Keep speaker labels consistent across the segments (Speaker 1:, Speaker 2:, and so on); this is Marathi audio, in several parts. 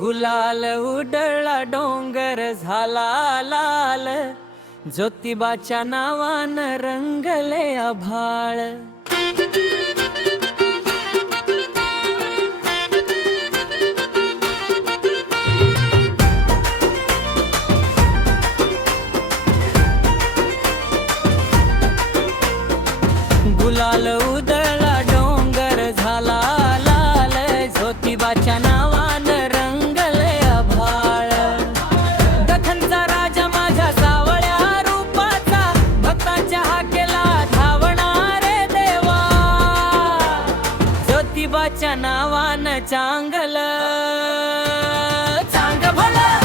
Speaker 1: गुलाल उडळला डोंगर झाला लाल. ज्योतिबाच्या नावानं रंगले आभाळ. गुलाल उदळला डोंगर झाला लाल. ज्योतिबाच्या ज्योतिबाच्या नावानं चांगल. चांग भलं.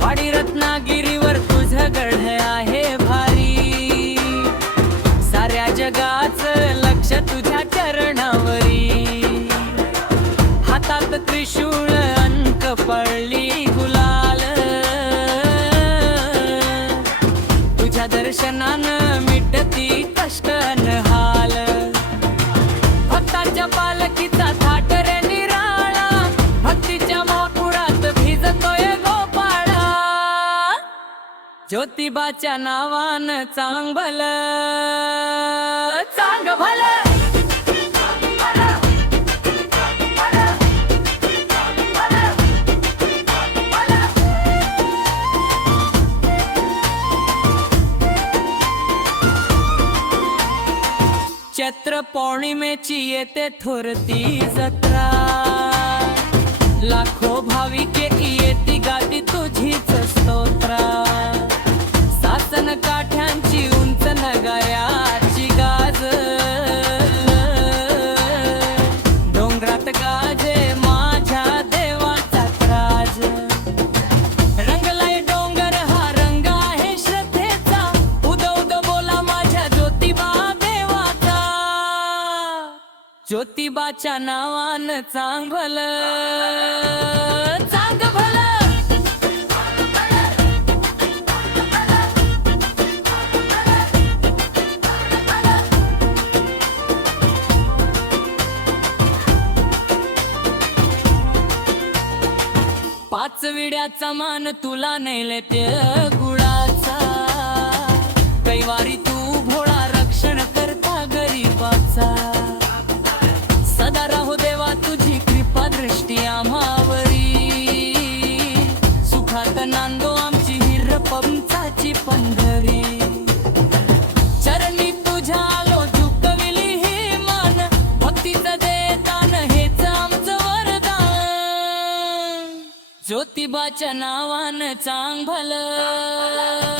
Speaker 1: वाडी रत्नागिरीवर तुझं गढ आहे भारी. साऱ्या जगाचं लक्ष तुझ्या त्रिशूळ अंक पडली गुलाल. तुझ्या दर्शनानं मिटती कष्ट हाल. भक्ताच्या पालखीचा थाट रे निराळा. भक्तीच्या मापुरात भिजतोय गोपाळा. ज्योतिबाच्या नावानं चांग भल चांग भल चैत्र पौर्णिमेची येते थोरती जत्रा. लाखो भाविके येती गादी तुझीच स्तोत्र. ज्योतिबाच्या नावानं भलं चांग भलं पाच विड्याचा मान तुला नेले ते ज्योतिबाच्या नावानं चांग भलं